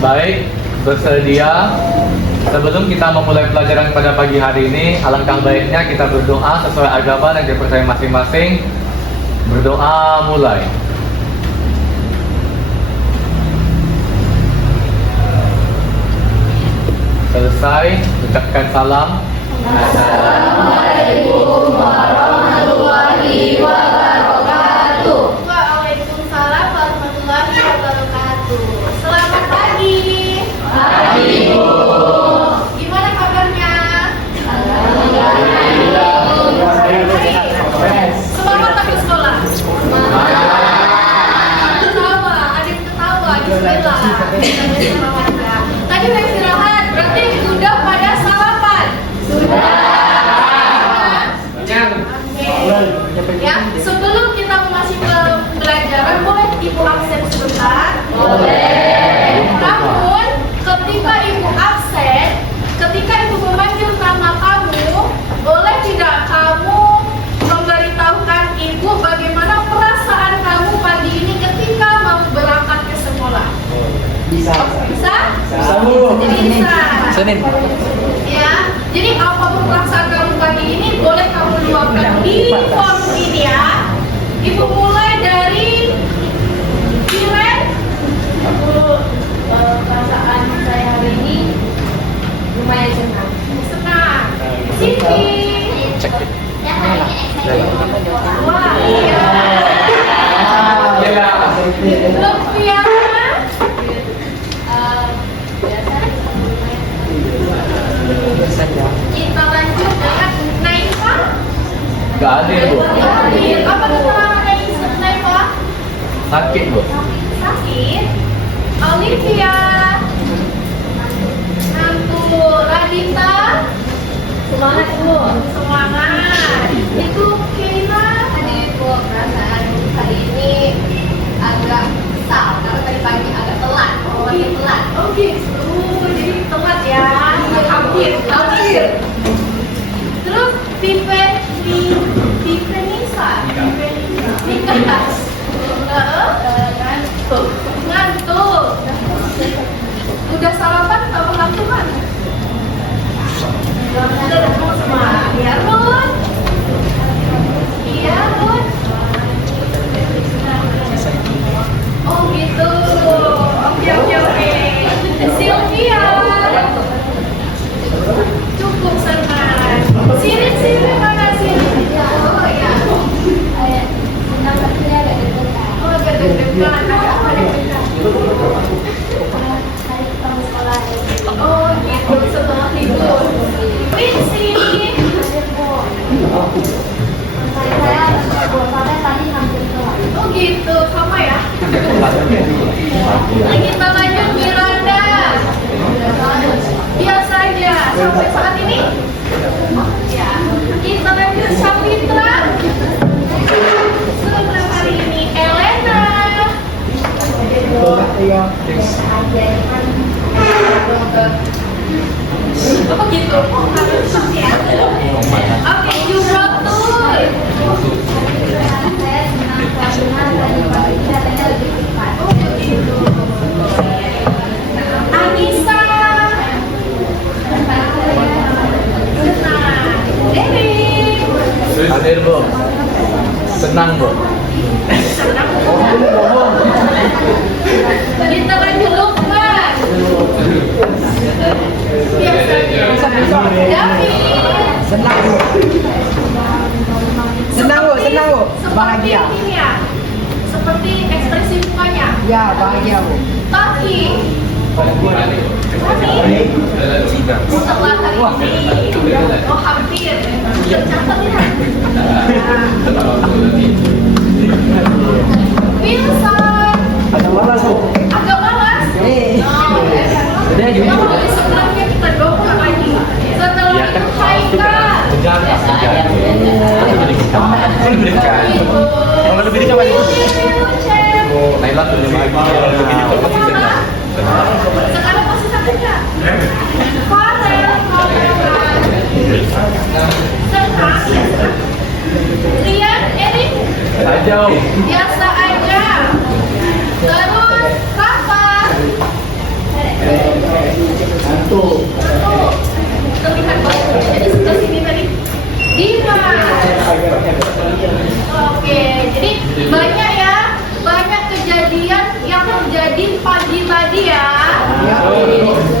Baik, bersedia. Sebelum kita memulai pelajaran pada pagi hari ini, alangkah baiknya kita berdoa sesuai agama dan kepercayaan masing-masing. Berdoa mulai. Selesai, ucapkan salam. Assalamualaikum warahmatullahi wabarakatuh. Waalaikumsalam warahmatullahi wabarakatuh. Selamat pagi. Pagi, Bu. Gimana kabarnya? Semangat tak ke sekolah? Ketawa, ada yang ketawa. Bismillah. Semangat ya. Tadi udah istirahat, berarti udah pada sarapan? Sudah. Ya, sebelum kita masuk ke pelajaran, boleh Ibu absen sebentar? Boleh. Namun, ketika Ibu absen, ketika Ibu memanggil nama kamu, boleh tidak kamu memberitahukan Ibu bagaimana perasaan kamu pagi ini ketika mau berangkat ke sekolah? Bisa. Bisa? Bisa, Bu. Bisa. Senin. Ya, jadi apapun perasaan kamu pagi ini boleh kamu luapkan di form ini ya. Ibu mulai dari Iren. Perasaan saya hari ini lumayan senang. Senang. Siti. Wah, iya. Lufiana. Kita lanjut dengan Naifa. Gak ada ya, Bu. Apa keterangan dari Naifa? Sakit, Bu. Sakit. Olivia. Nantu Radita. Semangat, Bu. Semangat. Itu Keina. Bu, perasaan hari ini agak kesal karena tadi pagi agak telat. Telat. Oh gitu. Jadi telat ya. Hampir. Terus Tipe Nisa. Ngantuk. Udah sarapan atau ngantukan? Udah semua. Ya, Bun. Iya, Bun. Oh gitu. Oke. Sylvia. Cukup senang. Sirin mana Sirin? Oh ya. Nampaknya agak deg-degan. Oh agak deg-degan. Ada apa deg-degan? Hari pertama sekolah. Oh gitu, setelah libur. Rinsi. Saya sampai tadi hampir telat. Oh gitu, sama ya. Kita lanjut Miranda. Biasa aja sampai saat ini. Ya. Kita lanjut Sapitra. Senang hari ini Elena. Oh gitu. Oh harus ya. Oke, Jumrotul. Saya senang karena tadi pagi datangnya lebih cepat. Oh begitu. Anissa. Senang. Erik. Hadir, Bu. Senang, Bu. Senang. Kita lanjut Lukman. Biasanya. Davi. Senang, Bu. Senang, Bu. Bahagia. Seperti ini ya. Seperti ekspresi mukanya. Ya, bahagia, Bu. Taki. Setelah hari ini. Oh hampir. Tercatat ya. Wilson. Ada malas, Bu. Agak malas. Udah, jujur. Kalau sebelumnya kita dongkrak lagi. Setelah itu Haika. Kalau lebih dekat lagi. Lucen. Naila tuh lebih masih senang. Sekarang masih sakit nggak? Farel. Senang. Rian, Erik.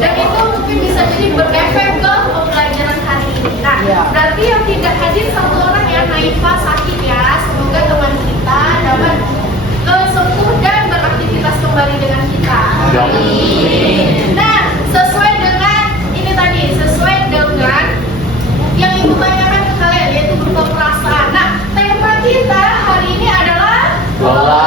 Dan itu mungkin bisa jadi berefek ke pembelajaran hari ini. Nah, Ya. berarti yang tidak hadir satu orang ya, Naifa sakit ya. Semoga teman kita dapat sembuh dan beraktivitas kembali dengan kita. Nah, sesuai dengan ini tadi, sesuai dengan yang ibu tanyakan ke kalian yaitu berupa perasaan. Nah, tema kita hari ini adalah Lola.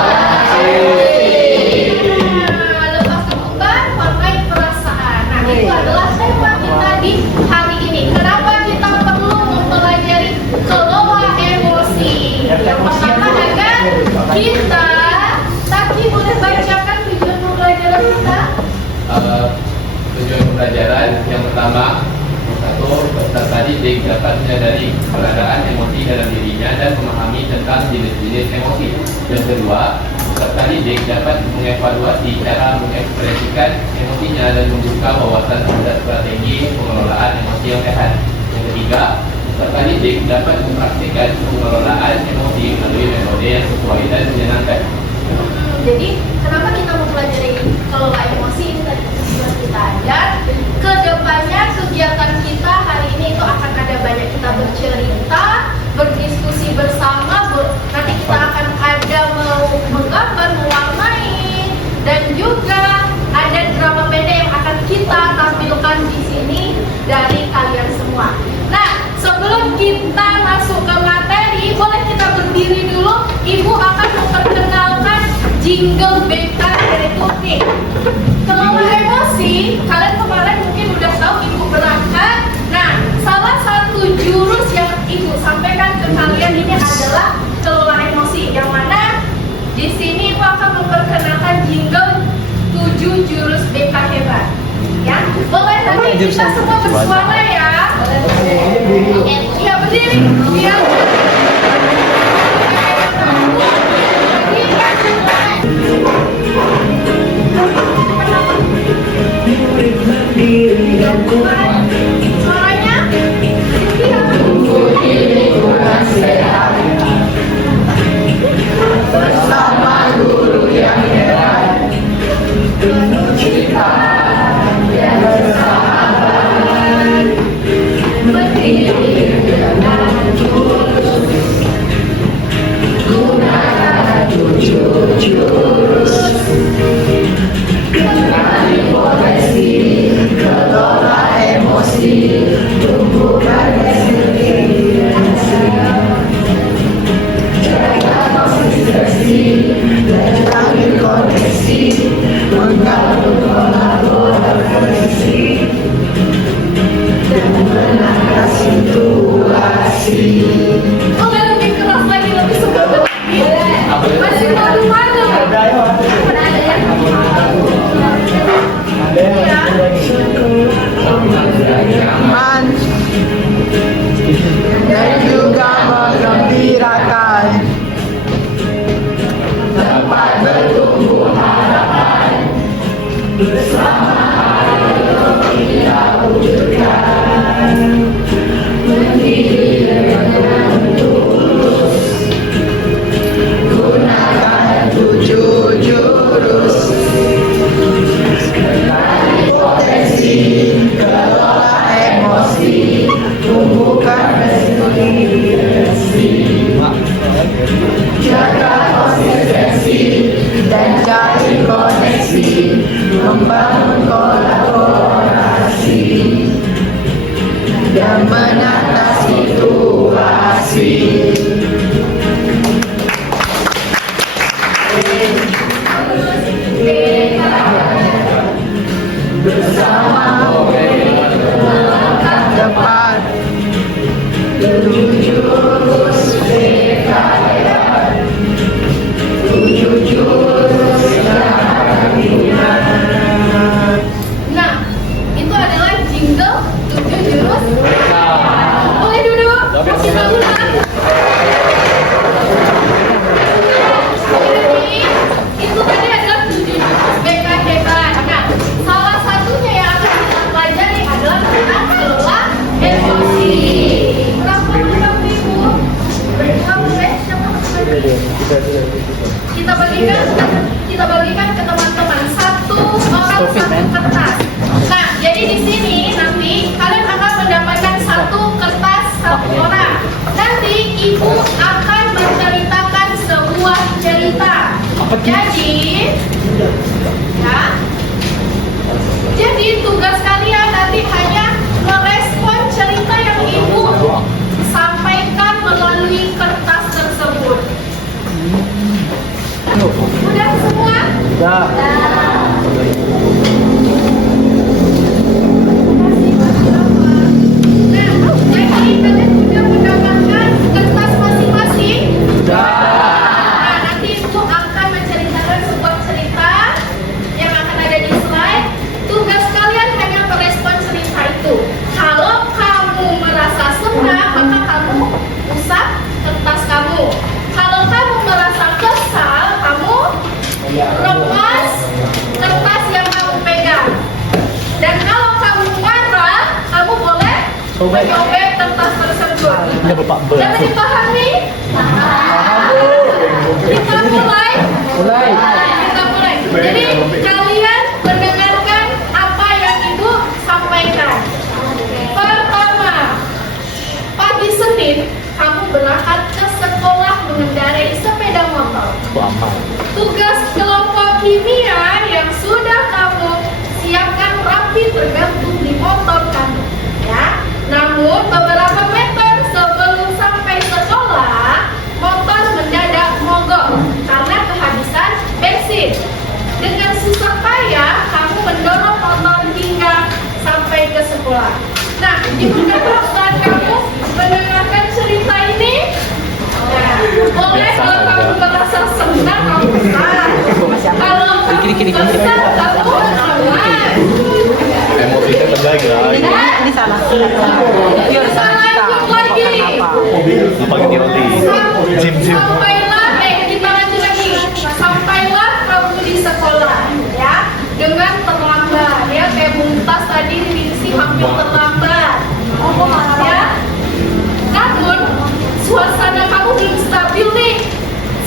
lepas kebutuhan, warnai perasaan. Nah, itu adalah tema kita di hari ini. Kenapa kita perlu mempelajari kelola emosi? Yang pertama agar kita, Taki boleh bacakan tujuan pembelajaran kita? Tujuan pembelajaran yang pertama, satu, peserta didik dapat menyadari keberadaan emosi dalam dirinya dan memahami tentang jenis-jenis emosi. Yang kedua, peserta didik dapat mengevaluasi cara mengekspresikan emosinya dan membuka wawasan terhadap strategi pengelolaan emosi yang sehat. Yang ketiga, peserta didik dapat mempraktikkan pengelolaan emosi melalui metode yang sesuai dan menyenangkan. Jadi kenapa kita mempelajari kelola emosi ini tadi tujuan kita, dan kedepannya kegiatan kita hari ini itu akan ada banyak kita bercerita, berdiskusi bersama, nanti kita akan ada menggambar, mewarnai, dan juga ada drama pendek yang akan kita tampilkan di sini dari kalian semua. Nah, sebelum kita masuk ke materi, boleh kita berdiri dulu. Ibu akan memperkenalkan jingle BK yaitu nih. Kelola emosi, kalian kemarin mungkin udah tahu ibu berangkat. Nah, salah satu jurus yang ibu sampaikan ke kalian ini adalah kelola emosi. Yang mana di sini ibu akan memperkenalkan jingle 7 jurus BK hebat. Ya, boleh nanti kita semua bersuara ya. Iya berdiri. Iya. Suaranya Bersama guru yang hebat, penuh cinta dan bersahabat, berdiri dengan tulus, gunakan 7 jurus, kenali potensi, kelola emosi, tumbuhkan resiliensi, jaga konsistensi, lestari koneksi, membangun kolaborasi, dan menangkap situasi. boleh lebih keras lagi, lebih semangat lagi. Masih malu-malu. Aman dan juga menggembirakan, tempat bertumbuh harapan, bersama ayo kita wujudkan, berdiri dengan tulus, gunakan 7 jurus, kenali potensi, kelola emosi, tumbuhkan resiliensi, jaga konsistensi dan cari koneksi, membangun kolaborasi, dan menata situasi. Bersama melangkah depan, 7 jurus BK hebat, 7 jurus yang akan diingat. Nah, itu adalah jingle 7 jurus. Boleh duduk. Masih bangun. satu kertas. Nah, jadi di sini nanti kalian akan mendapatkan satu kertas satu orang. Nanti ibu akan menceritakan sebuah cerita. Jadi, ya. Jadi tugas kalian nanti hanya merespon cerita yang ibu sampaikan melalui kertas tersebut. Udah semua? Udah. Nah, jadi kalian sudah mendapatkan kertas masing-masing? Udah. Nah, nanti ibu akan menceritakan sebuah cerita yang akan ada di slide. Tugas kalian hanya merespon cerita itu. Kalau kamu merasa senang, maka kamu usap kertas kamu. Kalau kamu merasa kesal, kamu lepas kertas yang kamu pegang. Dan kalau kamu marah, kamu boleh menyobek kertas tersebut. Ini Bapak Jangan dipahami? Kita mulai. Mulai. Kita mulai. Jadi kalian mendengarkan apa yang ibu sampaikan. Pertama, pagi Senin kamu berangkat ke sekolah mengendarai sepeda motor. Tugas kelompok kimia yang sudah kamu siapkan rapi tergantung di motor kamu, ya. Namun beberapa meter sebelum sampai sekolah, motor mendadak mogok karena kehabisan bensin. Dengan susah payah kamu mendorong motor hingga sampai ke sekolah. Nah, gimana perasaan kamu mendengarkan cerita ini? Nah, boleh kalau kamu merasa senang kamu senang. Kalau kamu kesal kamu aman. Emosinya terbagi lagi. Ini salah. Kita lanjut lagi. Apa gini roti? Sampailah, kita lanjut lagi. Sampailah kamu di sekolah, ya, dengan terlambat, ya, kayak Mumtaz tadi Rinsi hampir terlambat, ya. Namun suasana kamu belum stabil nih.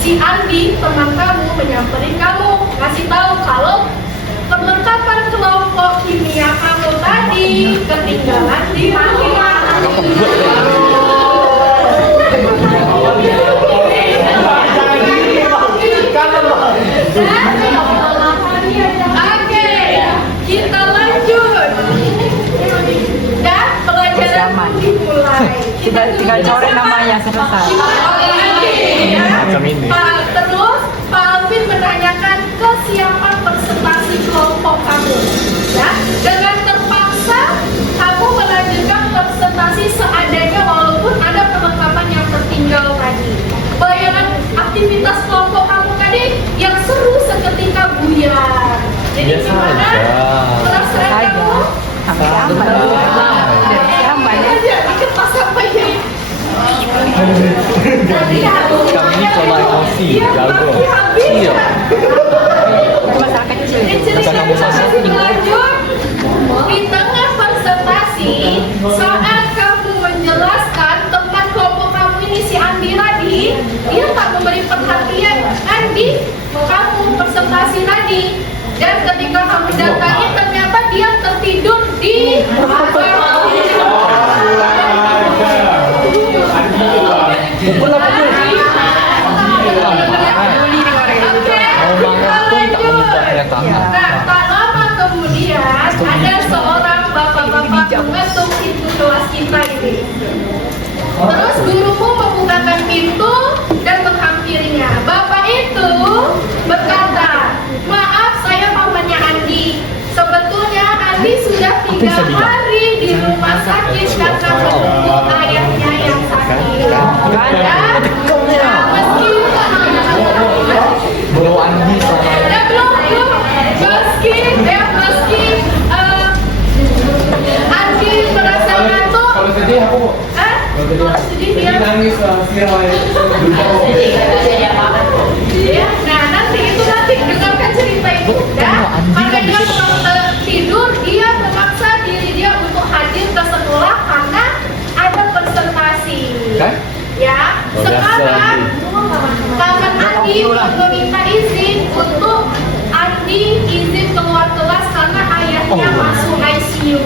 Si Andi, teman kamu, menyamperin kamu, ngasih tahu kalau perlengkapan kelompok kimia kamu tadi ketinggalan di rumah. Oke, kita lanjut. Dan pelajaran dimulai. Tinggal coret namanya selesai. Terus Pak Alvin menanyakan kesiapan presentasi kelompok kamu. Ya, dengan terpaksa kamu melanjutkan presentasi seadanya walaupun ada perlengkapan yang tertinggal tadi. Bayangan aktivitas kelompok kamu tadi yang seru seketika buyar. Jadi gimana perasaan kamu? Kertas apa ya? Kami ini coba emosi, jago. Iya. Masalah kecil. Lanjut. Di tengah presentasi, saat kamu menjelaskan teman kelompok kamu ini si Andi tadi, dia tak memberi perhatian Andi, kamu presentasi tadi. Dan ketika kamu datangi, ternyata dia tertidur di Nah, tak lama kemudian ada seorang bapak-bapak mengetuk pintu kelas kita ini. Terus gurumu membukakan pintu dan menghampirinya. Bapak itu berkata, maaf saya pamannya Andi. Sebetulnya Andi sudah 3 hari di rumah sakit karena menunggu ayahnya yang sakit. Dan meski Andi merasa ngantuk. Kalau sedih aku Kalau sedih dia nangis ya, nah nanti dengarkan cerita itu. Dan pada dia tidur, dia memaksa diri dia untuk hadir ke sekolah karena ada presentasi. Ya, sekarang Paman Andi meminta izin untuk you.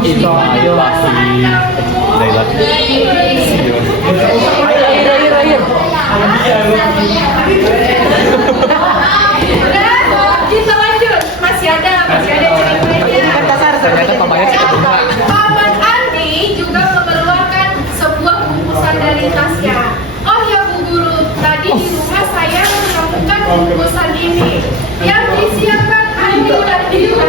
Ayo laki. Dari laki. Dan kita lanjut, masih ada ceritanya. Ternyata papanya suka bunga. Paman Andi juga mengeluarkan sebuah bungkusan dari tasnya. Oh ya Bu Guru, tadi di rumah saya menemukan bungkusan ini yang disiapkan Andi dan Dila.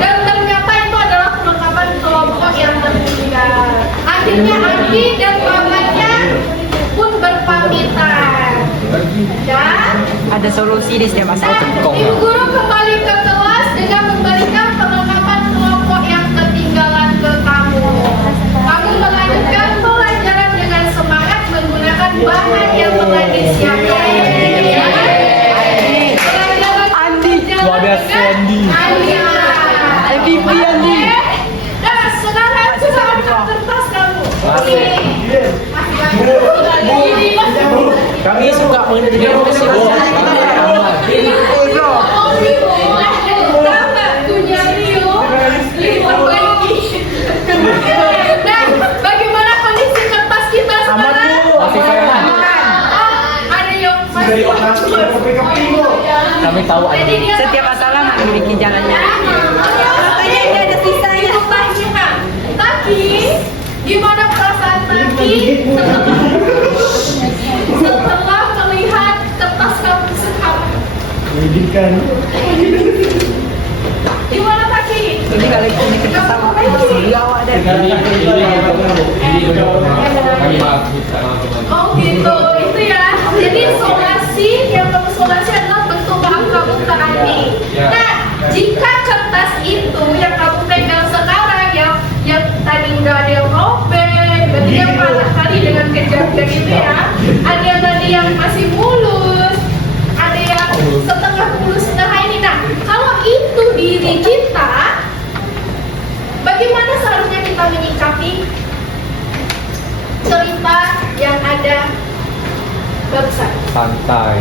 Dan ternyata itu adalah perlengkapan kelompok yang tertinggal. Akhirnya Andi dan pamannya pun berpamitan. Dan Ada solusi di setiap masalah. Ibu Guru kembali ke kelas dengan memberikan perlengkapan kelompok yang ketinggalan ke kamu. Kamu melanjutkan pelajaran dengan semangat menggunakan bahan yang telah disiapkan. Pelajaran Andi. Luar biasa, Andi. MVP Andi. Dan sekarang sudah ada kertas kamu. Ini Kami suka mendengar musik. Nah, bagaimana kondisi kertas kita sekarang? Masih keren. Ada yang masih Kami tahu aja. Jadi dia Setiap masalah memiliki jalannya. katanya ini ada sisanya. Tapi gimana perasaan Taki setelah melihat kertas kamu sekarang? Gimana Taki? Ini kalau ini kita tahu awak deh. Kami maaf sama teman. Oh gitu, itu ya. Jadi solasi yang kamu solasi adalah bentuk maaf kamu ke Andi. Ya. Nah, jika kertas itu yang kamu pegang sekarang yang tadi udah ada yang robek, berarti yang patah kali dengan kejadian itu ya. Ada yang tadi yang masih mulus, ada yang setengah mulus setengah ini. Nah, kalau itu diri kita, bagaimana seharusnya kita menyikapi cerita yang ada barusan? Santai.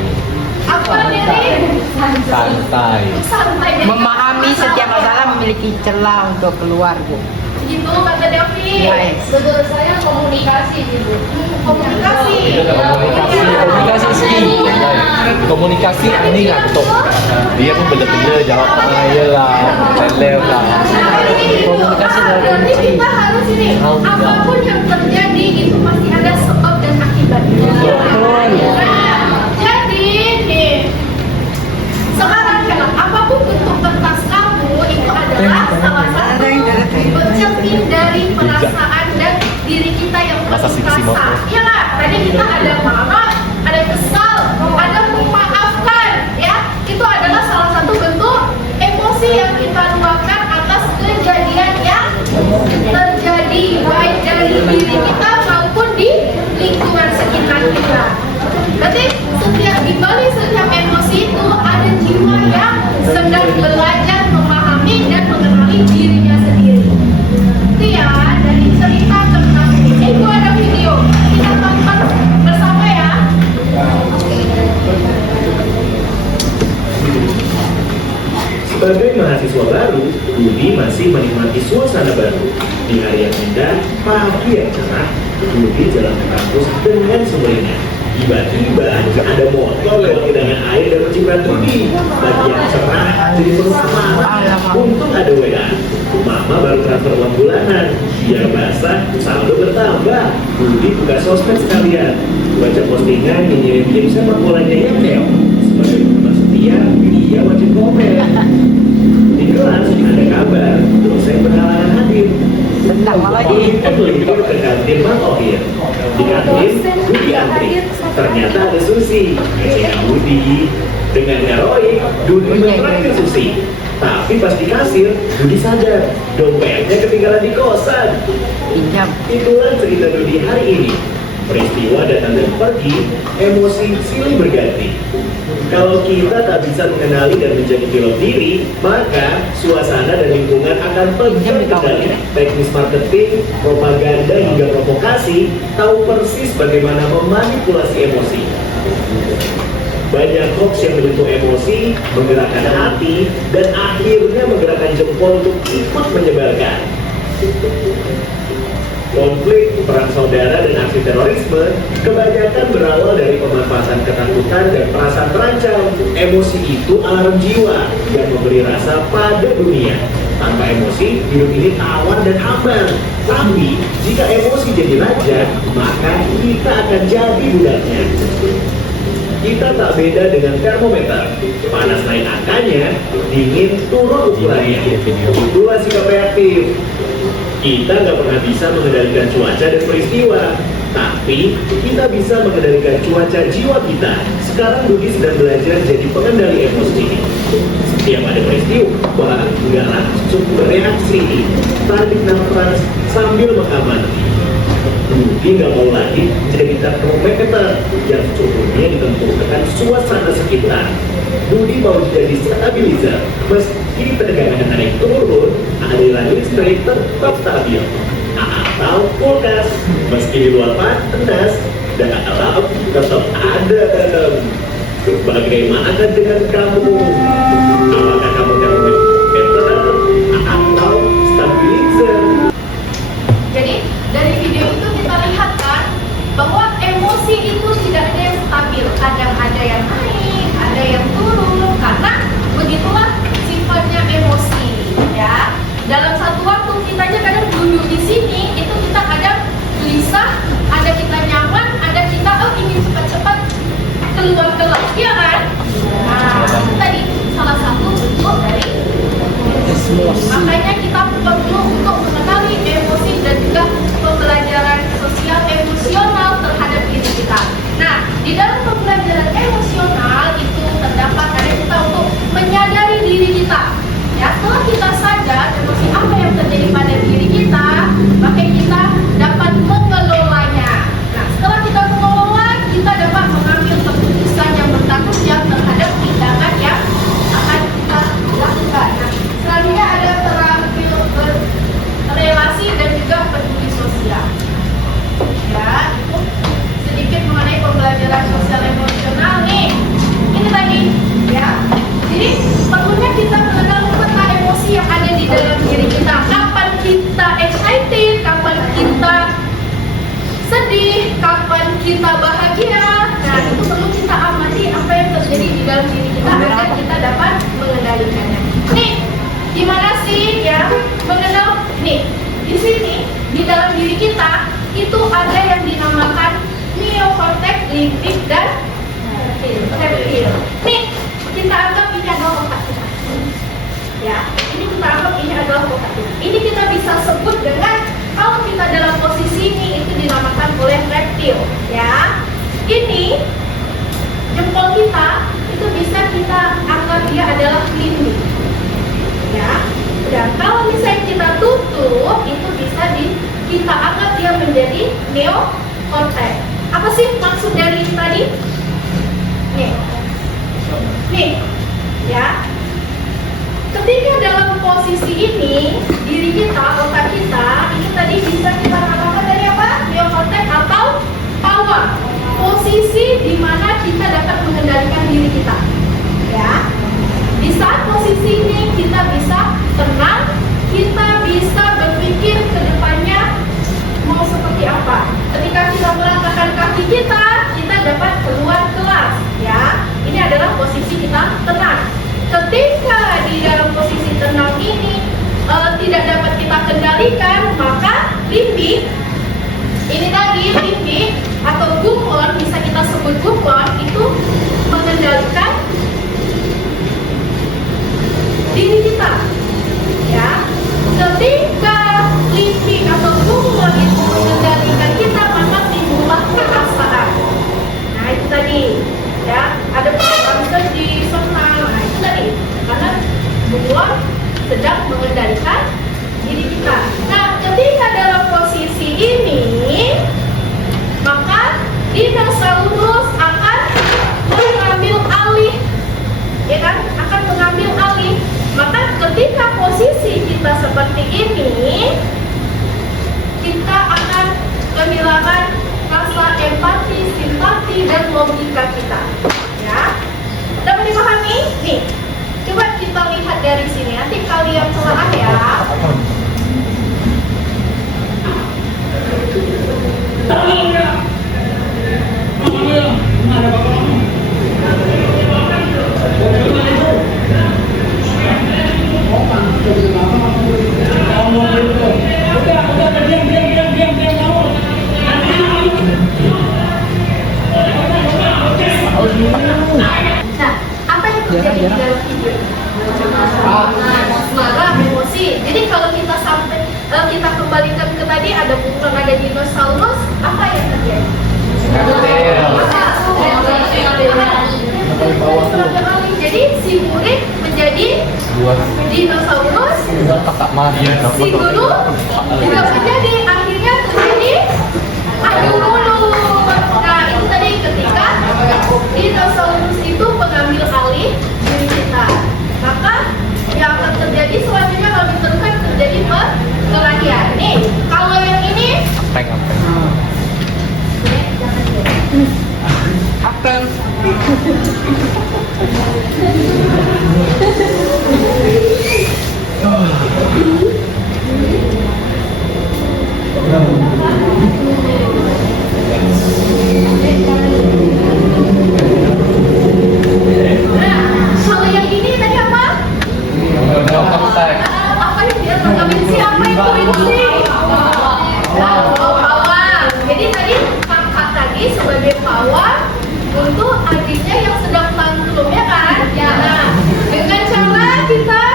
Apa diri? Santai. Santai. Memahami setiap masalah memiliki celah untuk keluar, Bu. Gitu kata Davi. Yes. Menurut saya komunikasi gitu. Komunikasi. Komunikasi skill. Komunikasi ini ngantuk. Dia pun benar-benar jawab ya lah, lelew lah. Komunikasi berarti kita harus ini. Apapun yang terjadi itu pasti ada sebab dan akibatnya. Nah, jadi nih sekarang kan apapun bentuk kertas kamu itu adalah salah satu pencermin dari perasaan dan diri kita yang Masa penuh siksi mau. rasa. Iya nggak? Tadi kita ada marah, ada kesal, ada memaafkan, ya. Itu adalah salah satu bentuk emosi yang kita luapkan atas kejadian yang terjadi baik dari diri kita maupun di lingkungan sekitar kita. Berarti di balik setiap emosi itu ada jiwa yang sedang belajar memahami dan mengenali dirinya sendiri. Itu ya dari cerita tentang ini. Gua ada video, kita tonton bersama ya. Sebagai mahasiswa baru, Budi masih menikmati suasana baru. Di hari yang indah, pagi yang cerah, Budi jalan ke kampus dengan sumringah. Tiba-tiba ada motor lewat genangan air dan mencipratan Budi. Bagi yang cerah jadi penuh semangat. Untung ada WA. Mama baru transfer uang bulanan. Biar basah, saldo bertambah. Budi buka sosmed sekalian. Baca postingan yang ngirim-ngirim sepak bolanya ya Neo. Sebagai penggemar setia, dia wajib komen. Di kelas ada kabar, dosen berhalangan hadir. Tentang apa lagi? Budi melipir ke kantin Mang Ohir. Di kantin, Budi antri. Ternyata ada Susi. Kayaknya Budi. Dengan heroik, Budi mentraktir Susi. Tapi pas di kasir, Budi sadar dompetnya ketinggalan di kosan. Pinjam. Itulah cerita Budi hari ini. Peristiwa datang dan pergi, emosi silih berganti. Kalau kita tak bisa mengenali dan menjadi pilot diri, maka suasana dan lingkungan akan pegang kendali. Teknis marketing, propaganda hingga provokasi tahu persis bagaimana memanipulasi emosi. Banyak hoax yang menyentuh emosi, menggerakkan hati, dan akhirnya menggerakkan jempol untuk ikut menyebarkan. Konflik, perang saudara, dan aksi terorisme kebanyakan berawal dari pemanfaatan ketakutan dan perasaan terancam. Emosi itu alarm jiwa yang memberi rasa pada dunia. Tanpa emosi, hidup ini tawar dan hambar. Tapi, jika emosi jadi raja, maka kita akan jadi budaknya. Kita tak beda dengan termometer. Panas naik angkanya, dingin turun ukurannya. Itulah sikap reaktif. Kita nggak pernah bisa mengendalikan cuaca dan peristiwa, tapi kita bisa mengendalikan cuaca jiwa kita. Sekarang Budi sedang belajar jadi pengendali emosi. Setiap ada peristiwa, nggak langsung bereaksi. Tarik nafas sambil mengamati. Budi nggak mau lagi jadi termometer yang suhunya ditentukan suasana sekitar. Budi mau jadi stabilizer. Meski tegangan naik turun, aliran listrik tetap stabil. Atau kulkas, meski di luar panas, dalam tetap adem. Bagaimana dengan kamu? Apakah kamu termometer atau stabilizer? Jadi dari video itu kita lihat kan bahwa emosi itu tidak ada yang stabil, kadang ada yang naik, ada yang turun, karena begitulah sifatnya emosi, ya. Dalam satu waktu kita aja kadang duduk di sini itu kita kadang gelisah, ada kita nyaman, ada kita ingin cepat-cepat keluar, iya kan? Nah, itu tadi salah satu bentuk dari emosi. Makanya kita perlu untuk mengenali emosi dan juga pembelajaran sosial emosional terhadap diri kita. Nah, di dalam pembelajaran emosional itu terdapat ada kita untuk menyadari diri kita. Ya, setelah kita sadar emosi apa yang terjadi pada diri kita, maka kita dapat mengelolanya. Nah, setelah kita mengelola, kita dapat mengambil keputusan yang bertanggung jawab terhadap tindakan yang akan kita lakukan. Nah, selanjutnya ada terampil berrelasi dan juga peduli sosial. Ya, itu sedikit mengenai pembelajaran sosial emosional nih. Ini tadi, ya. Jadi perlunya kita mengenal peta emosi yang ada di dalam diri kita. Kapan kita excited, kapan kita sedih, kapan kita bahagia. Nah, itu perlu kita amati apa yang terjadi di dalam diri kita agar kita dapat mengendalikannya. Nih, gimana sih ya mengenal? Nih, di sini di dalam diri kita itu ada yang dinamakan neokortex, limbik, dan reptil. Nih, kita anggap ini adalah otak kita. Ya, ini kita anggap ini adalah otak kita. Ini kita bisa sebut dengan kalau kita dalam posisi ini itu dinamakan oleh reptil. Ya, ini jempol kita itu bisa kita anggap dia adalah limbik. Ya, dan kalau misalnya kita tutup itu bisa kita anggap dia menjadi neokortex. Apa sih maksud dari ini tadi? Nih, ya. Ketika dalam posisi ini, diri kita, otak kita, ini tadi bisa kita katakan dari apa? Neokortex atau power. Posisi di mana kita dapat mengendalikan diri kita. Ya. Di saat posisi ini kita bisa tenang, kita bisa berpikir ke depannya mau seperti apa. Ketika kita melangkahkan kaki kita dapat keluar kelas, ya. Ini adalah posisi kita tenang. Ketika di dalam posisi tenang ini tidak dapat kita kendalikan, maka limbik, ini tadi limbik atau gumon, bisa kita sebut gumon, itu mengendalikan diri kita, ya. Ketika limbik atau gumon itu mengendalikan kita, maka timbullah perasaan. Nah, itu tadi, ya, ada perasaan sedih, senang. Nah, itu tadi, karena gumon sedang mengendalikan diri kita. Nah, ketika dalam posisi ini, maka dinosaurus akan mengambil alih, ya kan? Akan mengambil alih. Maka ketika posisi kita seperti ini, kita akan kehilangan rasa empati, simpati, dan logika kita. Ya, marah, emosi. Jadi kalau kita kita kembalikan ke tadi ada bukan ada dinosaurus, apa yang terjadi? Jadi si murid menjadi dinosaurus, si guru juga menjadi, akhirnya terjadi adu mulut. Nah itu tadi ketika dinosaurus itu mengambil alih diri kita, maka yang akan terjadi selanjutnya kalau diteruskan terjadi perkelahian. Nih kalau yang ini Apa? nah kalau yang ini tadi apa? Apa yang dia mengambil siapa itu ini? Pawang. Jadi tadi kakak tadi sebagai pawang untuk adiknya yang sedang tantrum ya kan? Ya. Nah, dengan cara kita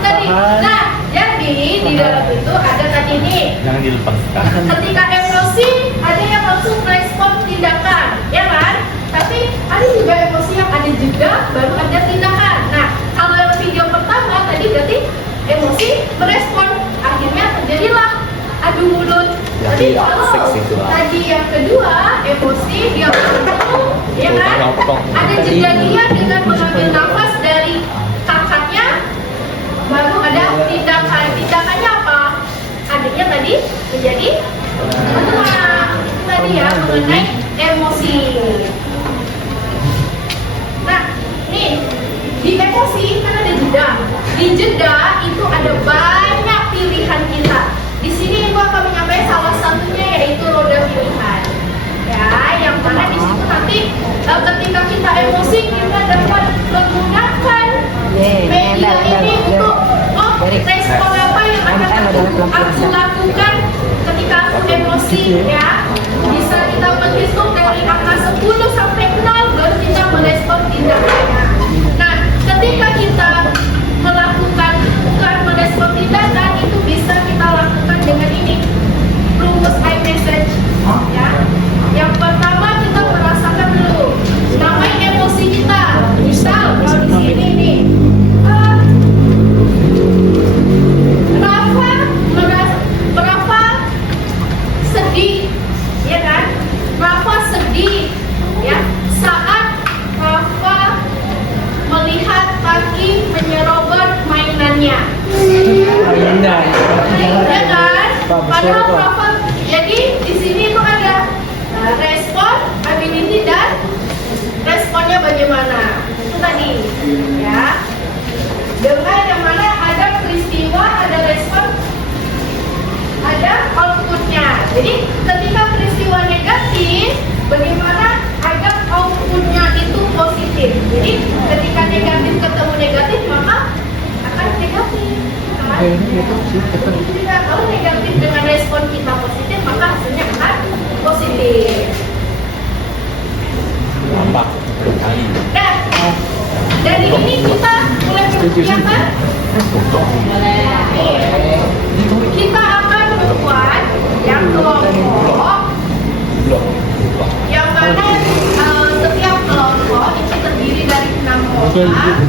tadi. Nah, jadi di dalam itu ada tadi nih. Jangan dilepaskan. Ketika emosi ada yang langsung respon tindakan, ya kan? Tapi ada juga emosi yang ada jeda baru ada tindakan. Nah, kalau yang video pertama tadi berarti emosi merespon, akhirnya terjadilah adu mulut. Jadi kalau tadi yang kedua emosi dia ngomong, ya kan? Ada jeda dia dengan mengambil nafas dari kakaknya, baru ada tindakan. Tindakannya apa? Adiknya tadi menjadi tenang. Tadi ya mengenai emosi. Nah, nih di emosi kan ada jeda. Di jeda itu ada banyak pilihan kita. Di sini Ibu akan menyampaikan salah satunya yaitu roda pilihan. Ya, yang mana di situ nanti ketika kita emosi kita dapat menggunakan media ini untuk respon apa yang akan aku lakukan ketika aku emosi ya. Bisa kita menghitung dari angka 10 sampai 0 baru kita merespon tindakannya. Nah, ketika kita melakukan bukan merespon tindakan itu bisa kita lakukan dengan ini rumus iMessage ya. Yang pertama kita merasakan dulu namai emosi kita. Misal kalau di sini nih Rafa sedih, ya kan? Rafa sedih, ya. Saat Rafa melihat kaki menyerobot mainannya, ya kan? Padahal Rafa, jadi di sini itu ada respon, ability dan responnya bagaimana? Itu tadi, ya. Dengan yang mana ada peristiwa, ada respon, ada outputnya. Jadi ketika peristiwa negatif, bagaimana agar outputnya itu positif. Jadi ketika negatif ketemu negatif maka akan negatif. Jadi kalau negatif dengan respon kita positif maka hasilnya akan positif. Nampak sekali. Dan dari ini kita mulai berkegiatan. Kita akan membuat yang kelompok yang mana setiap kelompok itu terdiri dari 6 orang,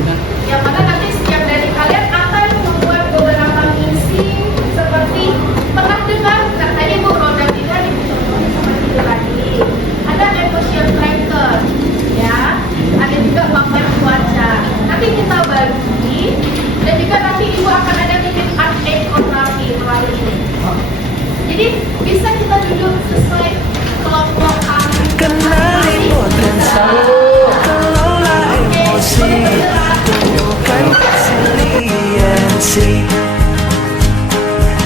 yang mana nanti setiap dari kalian akan membuat beberapa misi seperti pernah dengar tadi Bu roda 3 dicontohin seperti itu tadi. Ada emotion tracker, ya. Ada juga mapping cuaca. Nanti kita bagi dan juga nanti Ibu akan ada titik art ekonomi melalui ini. Jadi bisa kita duduk sesuai kelompok kami. Kenali potensi, kelola emosi, tunjukkan resiliensi,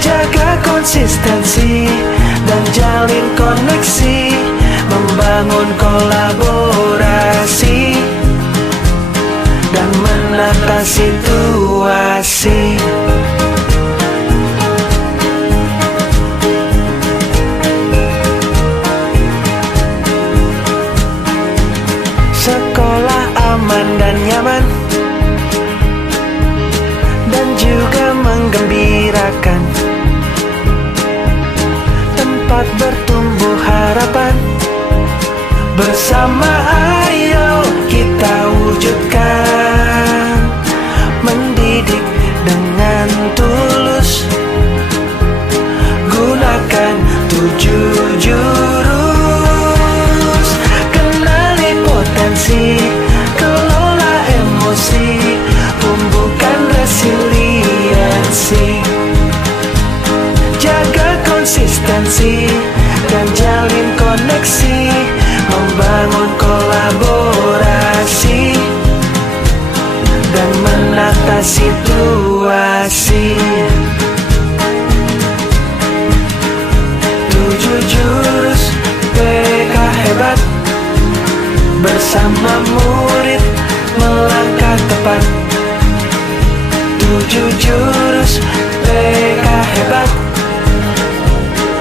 jaga konsistensi dan jalin koneksi, membangun kolaborasi dan menata situasi. Sekolah nyaman dan juga menggembirakan, tempat bertumbuh harapan. Bersama ayo kita wujudkan, mendidik dengan tulus, gunakan 7 jurus. Kenali potensi, kelola emosi, tumbuhkan resiliensi, jaga konsistensi dan jalin koneksi, membangun kolaborasi dan menata situasi. 7 jurus PK hebat, bersama murid melangkah tepat. 7 jurus PK hebat,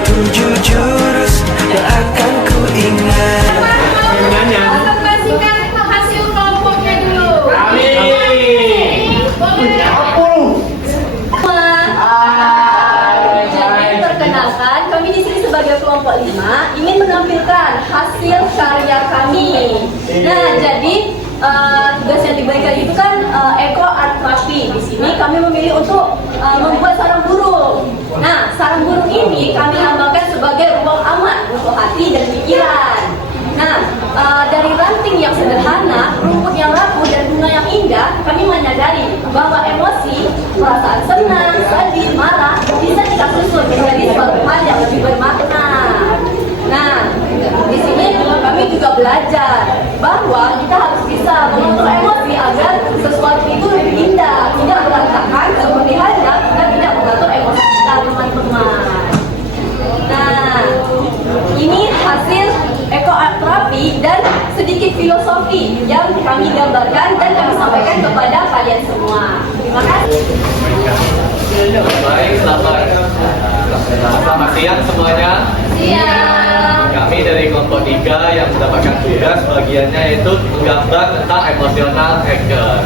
7 jurus yang akan ku ingat. Presentasikan hasil kelompoknya dulu. Jadi perkenalkan, kami di sini sebagai kelompok 5 ingin menampilkan hasil karya kami. Nah, jadi tugas yang diberikan itu kan Eco Art Therapy. Di sini kami memilih untuk membuat sarang burung. Nah, sarang burung ini kami lambangkan sebagai ruang aman untuk hati dan pikiran. Nah, dari ranting yang sederhana, rumput yang rapuh, dan bunga yang indah, kami menyadari bahwa emosi, perasaan senang, sedih, marah bisa kita susun menjadi suatu hal yang lebih bermakna. Nah, di sini kami juga belajar bahwa kita harus bisa mengatur emosi agar sesuatu itu lebih indah, tidak berantakan seperti halnya kita tidak mengatur emosi kita, teman-teman. Nah, ini hasil Eco Art Therapy dan sedikit filosofi yang kami gambarkan dan kami sampaikan kepada kalian semua. Terima kasih. Baik, selamat siang semuanya. Siap. Kami dari kelompok 3 yang mendapatkan tugas bagiannya yaitu menggambar tentang emotional tracker.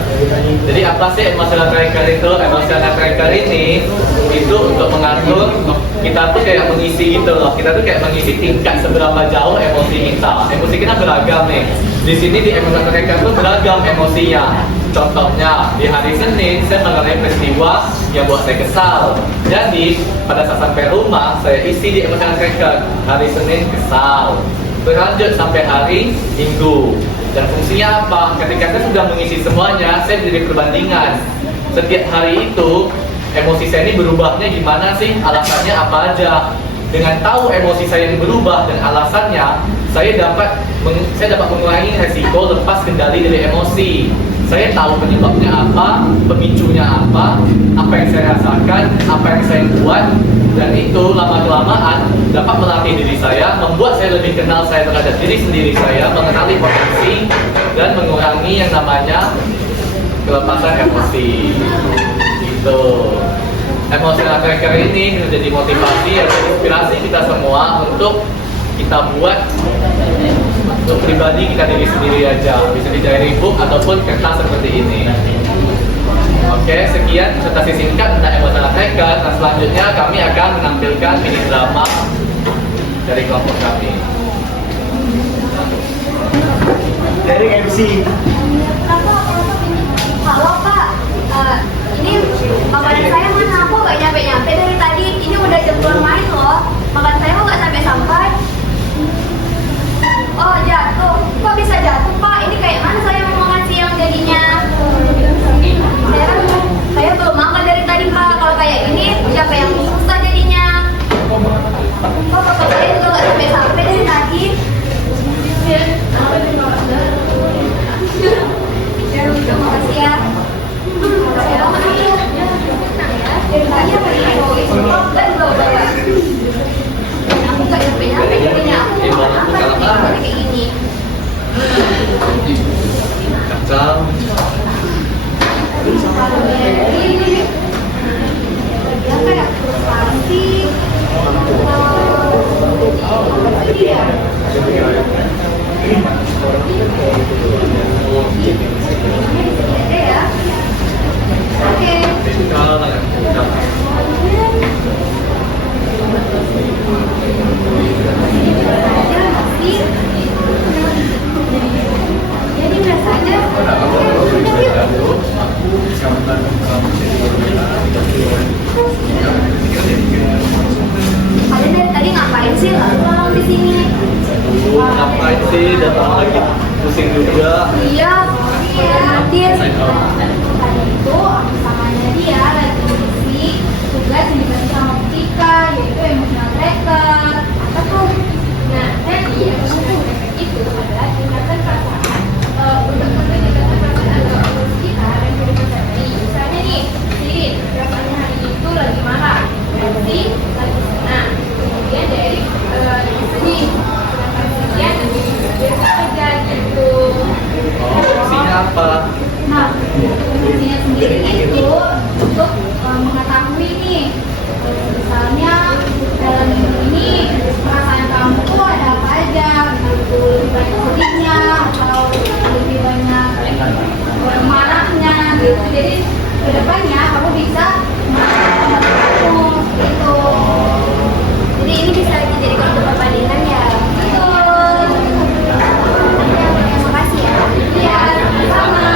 Jadi apa sih emotional tracker itu? Emotional tracker ini itu untuk mengatur kita tuh kayak mengisi gitu loh. Kita tuh kayak mengisi tingkat seberapa jauh emosi kita. Emosi kita beragam nih. Di sini di emotional tracker tuh beragam emosinya. Contohnya di hari Senin saya mengalami peristiwa yang buat saya kesal. Jadi pada saat sampai rumah saya isi di emotional tracker. Hari Senin kesal. Berlanjut sampai hari Minggu. Dan fungsinya apa? Ketika saya sudah mengisi semuanya, saya jadi perbandingan. Setiap hari itu emosi saya ini berubahnya gimana sih? Alasannya apa aja? Dengan tahu emosi saya ini berubah dan alasannya, saya dapat mengurangi resiko lepas kendali dari emosi. Saya tahu penyebabnya apa, pemicunya apa yang saya rasakan, apa yang saya buat, dan itu lama-kelamaan dapat melatih diri saya, membuat saya lebih kenal saya terhadap diri sendiri saya, mengenali potensi, dan mengurangi yang namanya kelepasan emosi. Gitu. Emotional tracker ini menjadi motivasi dan inspirasi kita semua untuk kita buat untuk pribadi kita diri sendiri aja, bisa di diary book ataupun kertas seperti ini. Oke, sekian presentasi singkat tentang emotional tracker. Nah, selanjutnya kami akan menampilkan mini drama dari kelompok kami. Dari MC. Halo Pak, ini makanan saya mana? Aku gak nyampe-nyampe dari tadi. Ini udah jam keluar main loh. Makanan saya kok gak sampai-sampai. Oh jatuh, kok bisa jatuh Pak? Ini kayak mana saya mau makan siang jadinya? Saya belum makan dari tadi Pak. Kalau kayak gini, siapa yang susah jadinya? Kok bapak saya juga gak sampai-sampai dari tadi? Terima kasih ya. Dari tadi apa ini? Aku gak nyampe-nyampe jadinya. Aku mau makan apa kayak gini? Kacang. Apa ya? Pasti. Iya. Fadil. Tadi itu aku samanya dia lagi isi tugas yang dibagi sama Tika, yaitu emotional tracker. Apa tuh? Nah, jadi emotional tracker itu adalah tingkatan perasaan untuk meningkatkan perasaan emosi kita dan kehidupan sehari. Misalnya nih, Sirin, rasanya hari itu lagi marah, emosi, lagi senang. Kemudian dari sedih, kemudian biasa aja gitu. Fungsinya apa? Nah, fungsinya sendiri itu untuk mengetahui nih, misalnya dalam minggu ini perasaan kamu tuh ada apa aja, gitu, lebih banyak sedihnya atau lebih banyak marahnya, gitu. Jadi kedepannya kamu bisa kamu gitu. Jadi ini bisa dijadikan untuk perbandingan ya. Betul. Terima kasih ya. Iya, sama.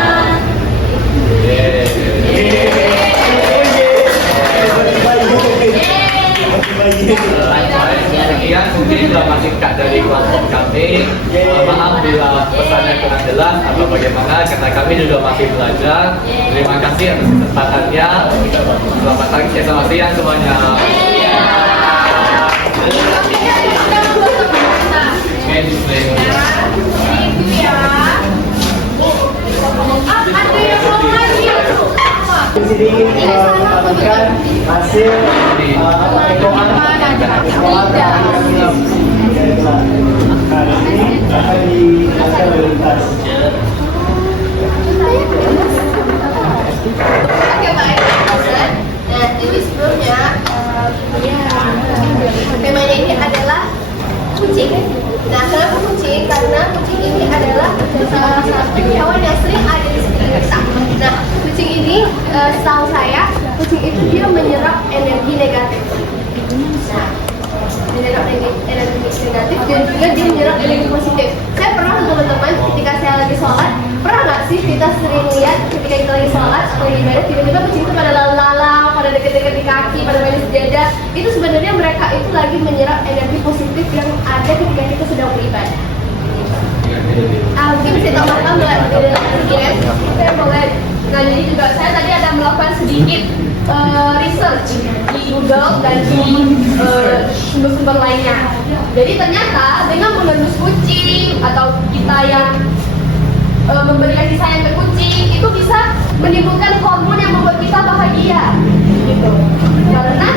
Sekian mungkin drama singkat dari kelompok kami. Maaf bila pesannya kurang jelas atau bagaimana, karena kami juga masih belajar. Terima kasih atas kesempatannya. Selamat pagi, selamat siang semuanya. Itu ya. Ada yang mau lagi? Sedikit mendapatkan hasil ekonomi hari ini akan dilakukan lintas. Oke, baik. Nah, jadi sebelumnya temanya ini adalah kucing. Nah, kenapa kucing? Karena kucing ini adalah salah satu hewan yang sering ada di sekitar kita. Nah, kucing ini setahu saya, kucing itu dia menyerap energi negatif. Nah, menyerap energi negatif dan juga dia menyerap energi positif. Saya pernah teman-teman ketika saya lagi sholat, pernah nggak sih kita sering lihat ketika kita lagi sholat atau lagi ibadah, tiba-tiba kucing itu pada lalu-lalang, pada deket-deket di kaki, pada main sejadah. Itu sebenarnya mereka itu lagi menyerap energi positif yang ada ketika kita sedang beribadah. Mungkin bisa tambahkan buat sedikit. Oke, boleh. Nah, jadi juga saya tadi ada melakukan sedikit research di Google dan di sumber-sumber lainnya. Jadi ternyata dengan mengendus kucing atau kita yang memberi kasih sayang ke kucing itu bisa menimbulkan hormon yang membuat kita bahagia, gitu. Karena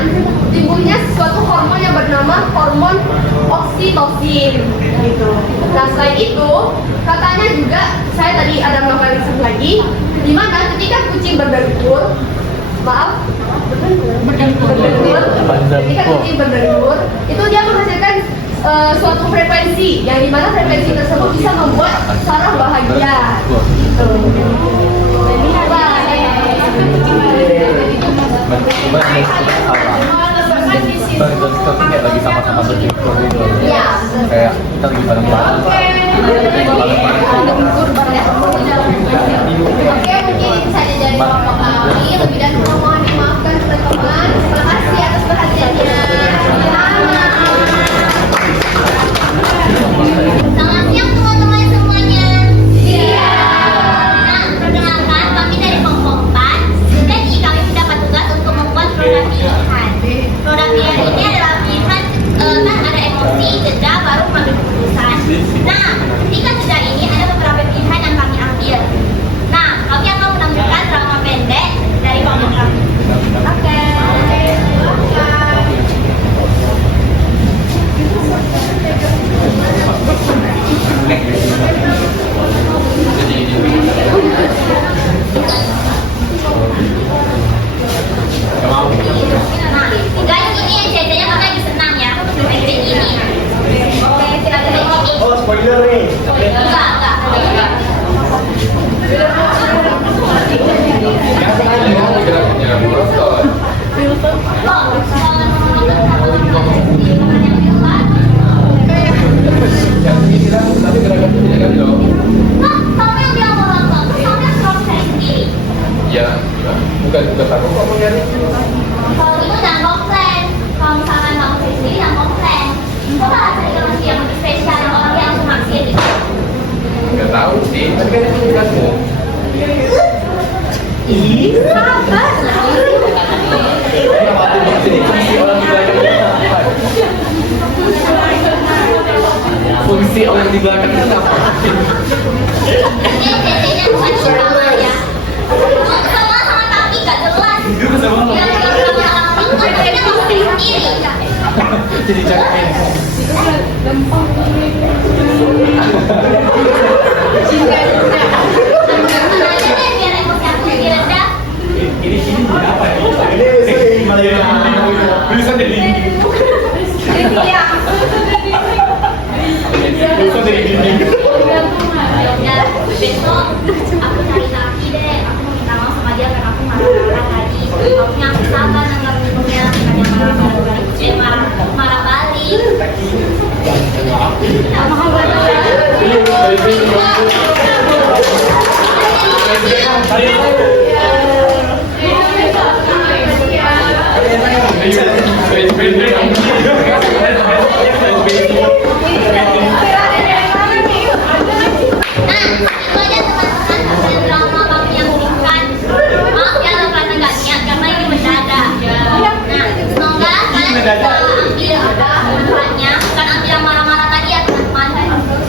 timbulnya suatu hormon yang bernama hormon oksitosin, gitu. Nah, selain itu katanya juga saya tadi ada melakukan riset lagi, di mana ketika kucing berdengur, ketika kucing berdengur, itu dia menghasilkan suatu frekuensi yang dimana frekuensi tersebut bisa membuat saraf bahagia. Gitu. Jadi kayak lagi sama-sama bersyukur gitu. Iya. Kayak kita lagi bareng-bareng. Oke, mungkin itu saja dari kelompok kami. Lebih dan kurang mohon dimaafkan teman-teman. Terima kasih atas perhatiannya. Selamat siang teman-teman semuanya. Iya. Nah, perkenalkan kami dari kelompok 4. Jadi kami mendapat tugas untuk membuat program pilihan. Program pilihan ini adalah pilihan kan ada emosi, jeda, baru mengambil keputusan. Nah, ketika jeda ini ada beberapa pilihan yang kami ambil. Nah, kami akan menampilkan drama pendek dari kelompok kami. Oke. Nah, guys, ini ceritanya kan lagi senang ya. Kayak gini. Oke, silakan kayak gini. Oh, spoiler nih. Enggak. Kamu yang bilang mau nonton, terus kamu yang suruh cari sendiri. Ya, bukan aku kok mau nyari. Kalau itu jangan komplain. Kalau misalkan kamu sendiri jangan komplain. Kok malah cari orang yang lebih spesial yang orang yang langsung naksir gitu. Nggak tahu sih, tapi kan itu tugasmu. Sabar. Fungsi orang di belakang itu apa? Ini jadinya bukan sama ya. Sama sama tapi gak jelas. Yang sama itu kayaknya mau sendiri. Jadi jangan. Aja deh biar emosi aku lebih rendah. Ini sini apa ya? Ini sering malah Bisa jadi. Iya. Bisa jadi dinding. Ya, besok aku cari Taki deh. Aku mau minta maaf sama dia karena aku marah-marah tadi. Maksudnya aku sabar nanggapinnya, bukannya marah balik. Nah, itu aja teman-teman hasil drama kami yang singkat. Maaf ya kalau karena nggak niat karena ini mendadak. Nah, semoga kalian bisa ambil manfaatnya, bukan ambil yang marah-marah tadi ya teman-teman.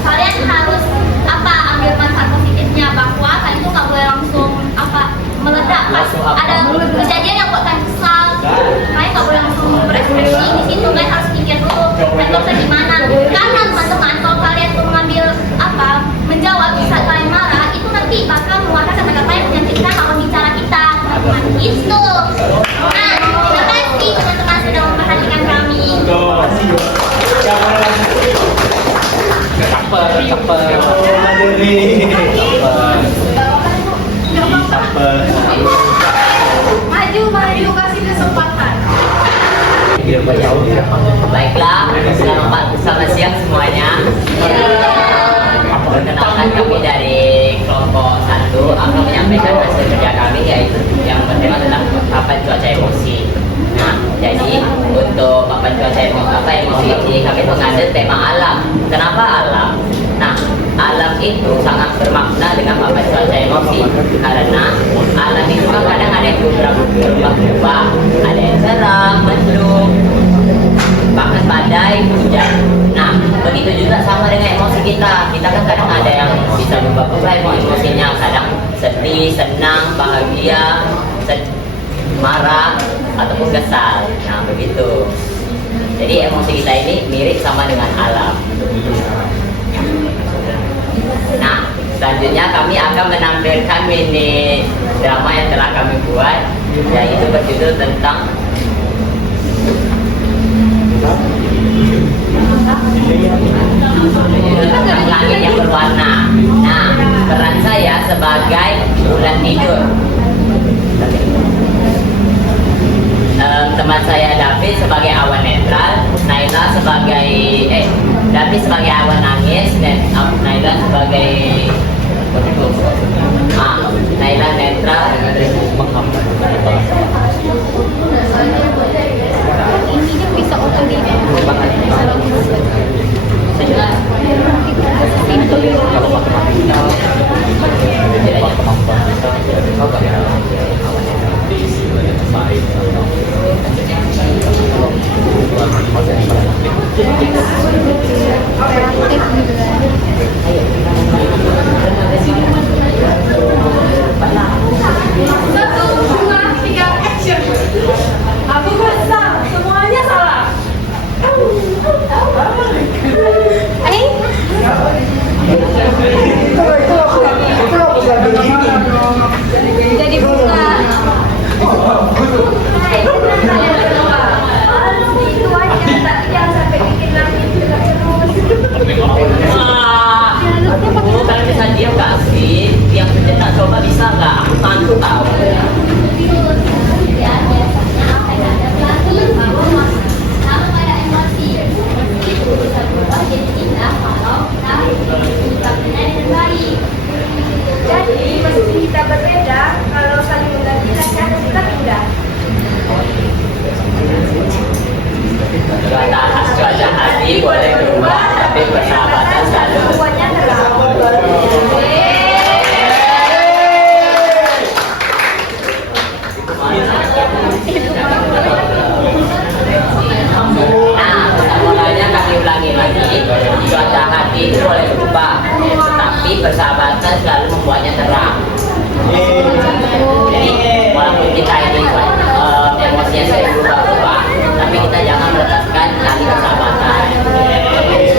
Kalian harus ambil manfaat positifnya bahwa kalian tuh nggak boleh langsung meledak pas ada kejadian yang buat kalian kesal. Kalian nggak boleh langsung berekspresi di situ, kalian harus pikir dulu metode gimana. Karena teman-teman kalau kalian tuh mengambil menjawab di saat kalian marah itu nanti bakal mengeluarkan kata-kata yang menyakitkan lawan bicara kita, teman-teman. Gitu. Nah, terima kasih teman-teman sudah memperhatikan kami. Maju, kasih kesempatan. Baiklah, selamat siang semuanya. Perkenalkan kami dari kelompok 1 akan menyampaikan hasil kerja kami yaitu yang bertema tentang papan cuaca emosi. Nah, jadi untuk papan cuaca emosi ini kami mengambil tema alam. Kenapa alam? Nah, alam itu sangat bermakna dengan papan cuaca emosi karena alam itu kan kadang ada yang berubah-ubah, ada yang cerah, mendung, bahkan badai, hujan. Nah, begitu juga sama dengan emosi kita. Kita kan kadang ada yang bisa berubah-ubah emosinya, kadang sedih, senang, bahagia, marah, ataupun kesal. Nah, begitu. Jadi emosi kita ini mirip sama dengan alam. Nah, selanjutnya kami akan menampilkan mini drama yang telah kami buat, yaitu berjudul tentang langit yang berwarna. Nah, peran saya sebagai bulan tidur. Teman saya David sebagai awan netral, David sebagai awan nangis, dan Naila sebagai Naila netral. Ini bisa otodidak. Satu, dua, tiga, action. Aku besar, semuanya salah. Jadi bunga. Itu aja, tapi jangan sampai bikin langit juga terus. Kalian bisa diam gak sih? Yang sejenak coba bisa gak? Aku tantu tahu. Ya, biasanya apa yang ada lagi bahwa kalau ada emosi itu bisa berubah jadi indah kalau kita sikapnya dengan baik. Jadi mesti Jadi walaupun kita ini emosinya sering berubah-ubah, tapi kita jangan melepaskan tali persahabatan.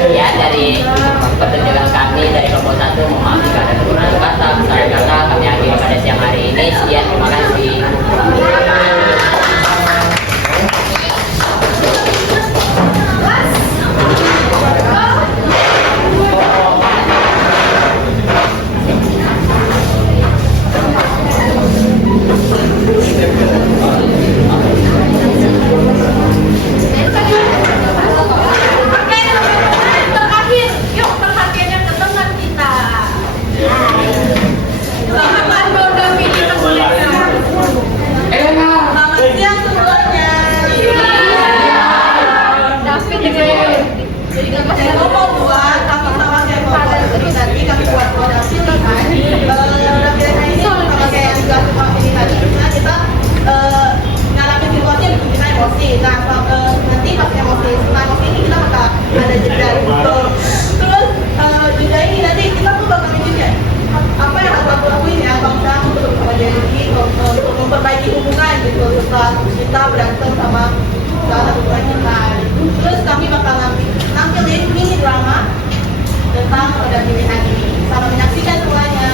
Ya, dari pertunjukan kami dari kelompok 1 memahami keadaan kekurangan kata, kesalahan kata kami akhiri pada siang hari ini. Sekian, terima kasih. Terakhir, yuk perhatiannya ke teman kita. Selamat udah pilih temannya. Selamat siang semuanya. David jadi gak pasti ngomong buat kami sama kayak ngomong tadi kami buat modal pilihan. Modal pilihan ini sama kayak yang dikasih sama pilih tadi. Nah kita ngalamin situasi yang bikin kita emosi. Nah nanti pas emosi, setelah emosi ini kita bakal ada jeda gitu. Terus jeda ini nanti kita tuh bakal mikir ya, apa yang harus aku lakuin ya kalau misalnya aku ketemu sama dia lagi untuk memperbaiki hubungan gitu setelah kita berantem sama salah satu teman kita. Terus kami bakal nampilin mini drama tentang modal pilihan ini. Selamat menyaksikan semuanya.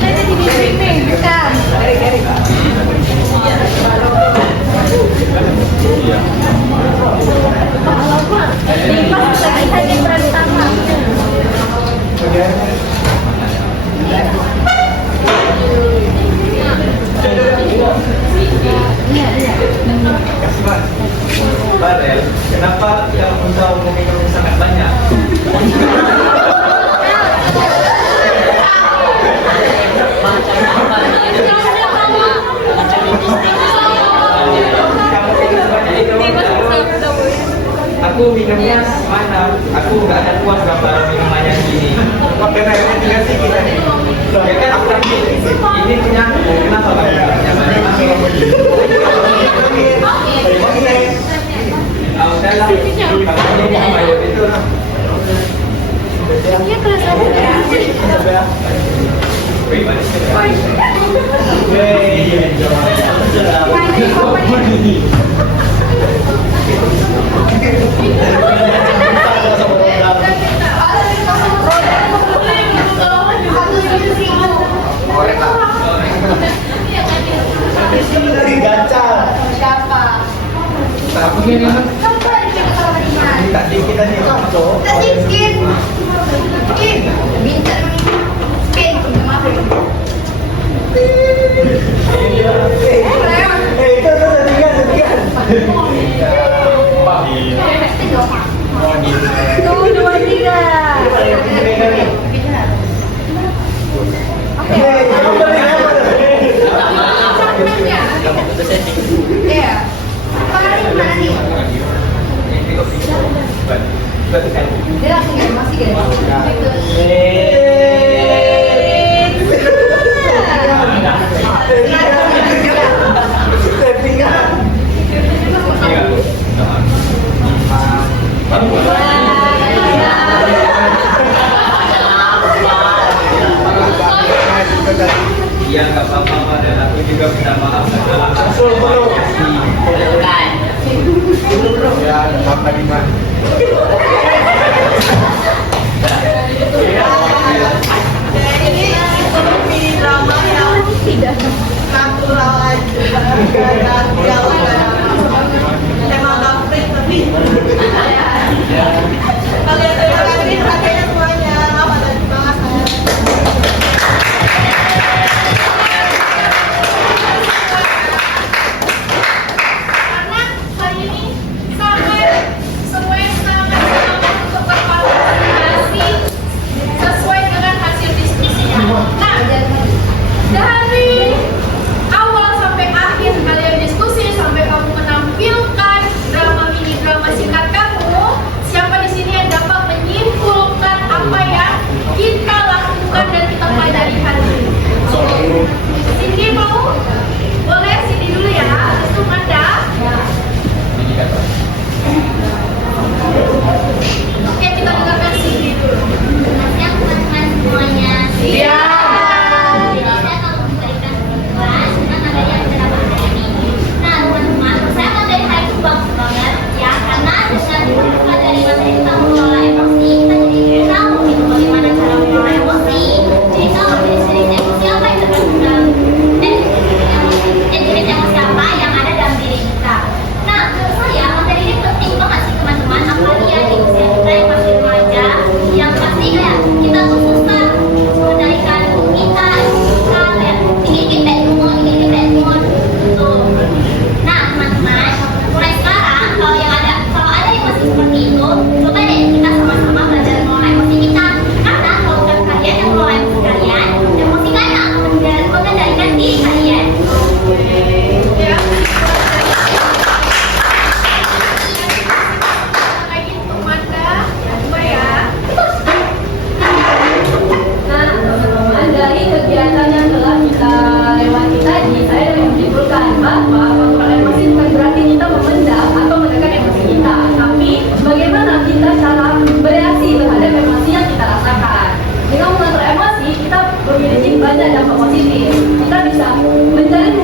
Nanti di streaming bukan? Barel, kenapa kamu tahu kamu sangat banyak? Aku minumnya mana? Aku nggak ada kuat gambar minuman yang gini. Karena yang tinggal sih kita nih. Ya kan aku ini punya aku. Kenapa kamu punya banyak? Udah lah. Kamu mau main itu lah. Iya kelihatannya. Siapa? Tadi kita nih masuk. Tuh, 2, 3. Iya. Paling mana nih? Dia langsung ya, masih Iya nggak apa-apa dan aku juga minta maaf segala Bukan. Ya, apa di mana? Jadi ini drama yang tidak natural aja. Emang gak freak tapi kalian terima kasih perhatiannya semuanya. Maaf ada banget. Karena hari ini semuanya sangat untuk berpartisipasi sesuai dengan hasil diskusinya. Nah, dari awal sampai akhir kalian diskusi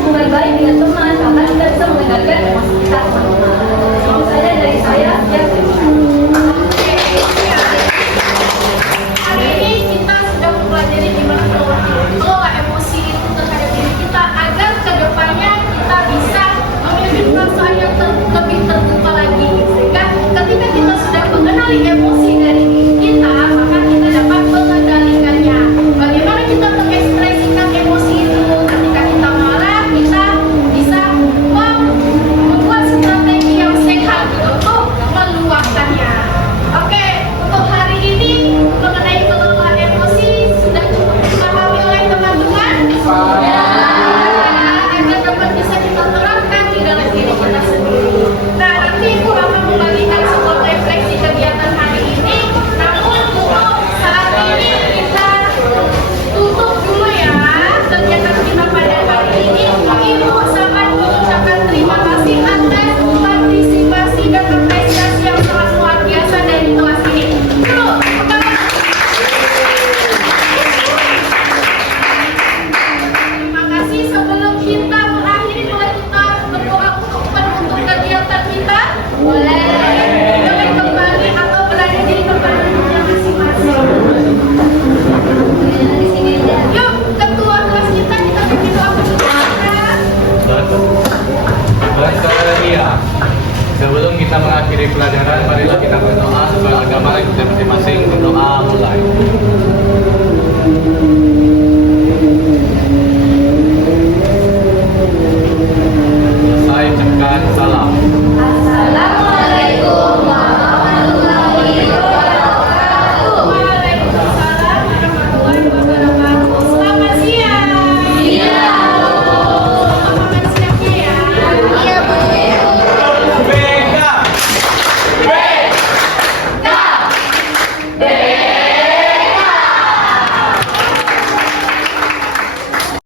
hubungan baik dengan teman karena kita bisa mengendalikan emosi kita teman-teman. Itu saja dari saya.